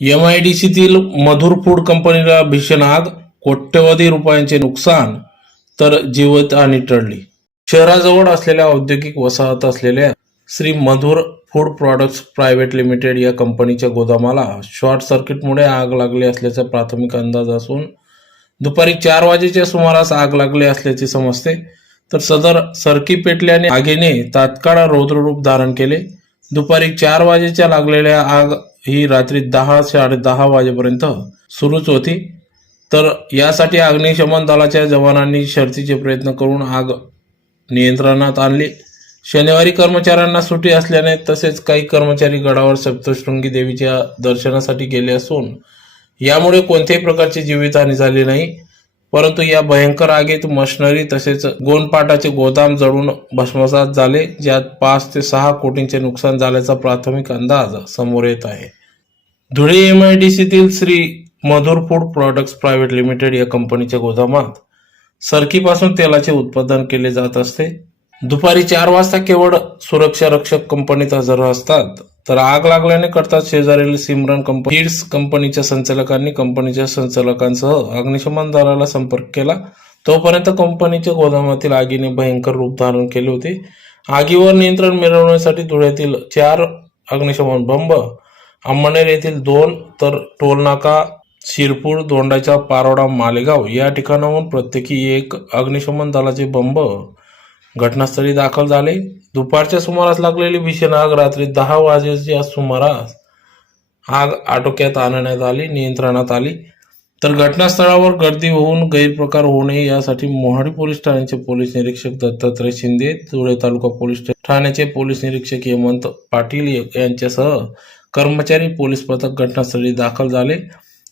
MIDCतील मधुर food कंपनीला भीषण आग, कोट्यवधी रुपयांचे नुकसान तर जीवितहानी टळली. शहराजवळ असलेल्या औद्योगिक वसाहत असलेल्या Shri Madhur food products private limited या कंपनीच्या गोदामाला शॉर्ट सर्किटमुळे आग लागली असल्याचा प्राथमिक अंदाज असून दुपारी 4 वाजेच्या सुमारास आग लागली असल्याचे समजते. तर सदर सरकी पेटल्याने आगीने तात्काळ रौद्ररूप धारण केले. दुपारी 4 वाजेच्या लागलेल्या आग ही रात्री 10-10:30 वाजेपर्यंत सुरूच होती. तर यासाठी अग्निशमन दलाच्या जवानांनी शर्थीचे प्रयत्न करून आग नियंत्रणात आणली. शनिवारी कर्मचाऱ्यांना सुट्टी असल्याने तसेच काही कर्मचारी गडावर सप्तशृंगी देवीच्या दर्शनासाठी गेले असून यामुळे कोणत्याही प्रकारची जीवितहानी झाली नाही. परंतु या भयंकर आगीत मशिनरी तसेच गोणपाटाचे गोदाम जळून भस्मसात झाले, ज्यात 5 ते 6 कोटींचे नुकसान झाल्याचा प्राथमिक अंदाज समोर येत आहे. Dhule MIDCतील Shri Madhur food products private limited या कंपनीच्या गोदामात सरकीपासून तेलाचे उत्पादन केले जात असते. दुपारी 4 वाजता केवळ सुरक्षा रक्षक कंपनीत हजर असतात. तर आग लागल्याने करतात शेजारील सिमरन फीड्स कंपनीच्या संचालकांनी कंपनीच्या संचालकांसह अग्निशमन दलाला संपर्क केला. तोपर्यंत कंपनीच्या गोदामातील आगीने भयंकर रूप धारण केले होते. आगीवर नियंत्रण मिळवण्यासाठी धुळ्यातील 4 अग्निशमन बंब, अंमळनेर येथील 2 तर टोलनाका, शिरपूर, दोंडाच्या पारोडा, मालेगाव या ठिकाणाहून प्रत्येकी 1 अग्निशमन दलाचे बंब घटनास्थळी दाखल झाले. दुपारच्या सुमारास लागलेली भीषण आग रात्री 10 वाजेच्या सुमारास आग आटोक्यात आणण्यात आली, नियंत्रणात आली. तर घटनास्थळावर गर्दी होऊन गैरप्रकार होऊ नये यासाठी मोहाडी पोलीस ठाण्याचे पोलीस निरीक्षक दत्तात्रय शिंदे, धुळे तालुका पोलीस ठाण्याचे पोलीस निरीक्षक हेमंत पाटील यांच्यासह कर्मचारी पोलीस पथक घटनास्थळी दाखल झाले.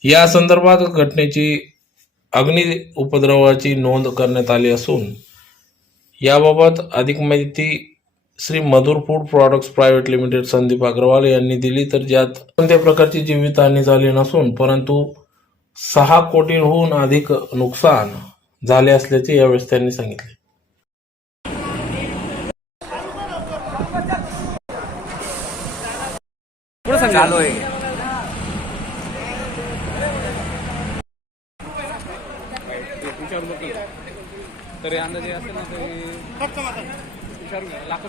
या संदर्भात घटनेची अग्नि उपद्रवाची नोंद करण्यात आली असून याबाबत अधिक माहिती Shri Madhur food products private limited Sandeep Agarwal यांनी दिली. तर ज्यात कोणत्या प्रकारची जीवितहानी झाली नसून परंतु 6 कोटींहून अधिक नुकसान झाले असल्याचे यावेळेस त्यांनी सांगितले. चालू आहे तरी अंदाजे असेल ना तरी लाख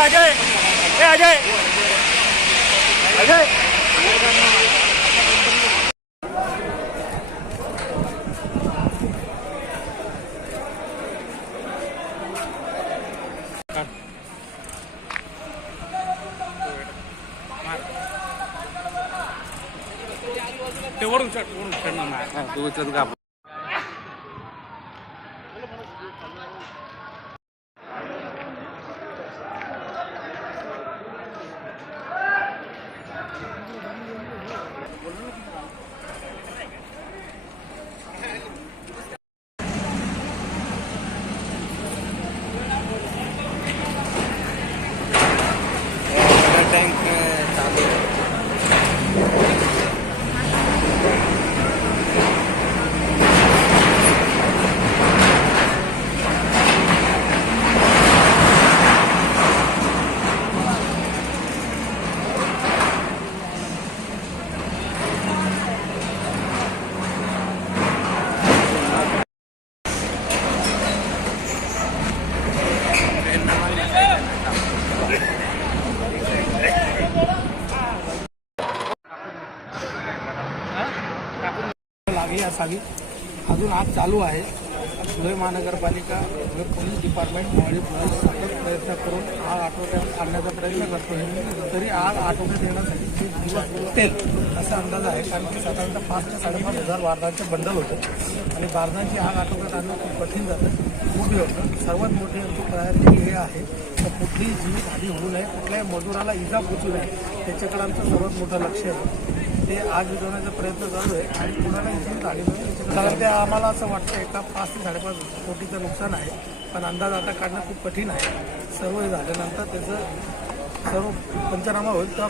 अजय अजय अजय ते वरून चढणार तू उचलत का लागली असावी. अजून आग चालू आहे. धुळे महानगरपालिका, Dhule police department, Mohadi police सतत प्रयत्न करून आग आटोक्यात आणण्याचा प्रयत्न करतो. तरी आग आटोक्यात येण्यासाठी 30 दिवस लागतील असा अंदाज आहे. कारण की साधारणतः 5 ते 5.5 हजार बारदांचे बंडल होतं आणि बारदांची आग आटोक्यात आणणं खूप कठीण जातं, मोठी होतं. सर्वात मोठी आमची प्रायोरिटी हे आहे तर कुठलीही जीवितहानी होऊ नये, कुठल्याही मजुराला इजा पोचू नये, त्याच्याकडे आमचं सर्वात मोठं लक्ष आहे. ते आग विझवण्याचा प्रयत्न चालू आहे आणि कुणाला इन्सिडेंट झालेलं नाही. कारण ते आम्हाला असं वाटतंय का 5 ते 5.5 कोटीचं नुकसान आहे, पण अंदाज आता काढणं खूप कठीण आहे. सर्व हे झाल्यानंतर त्याचं सर्व पंचनामा होईल तेव्हा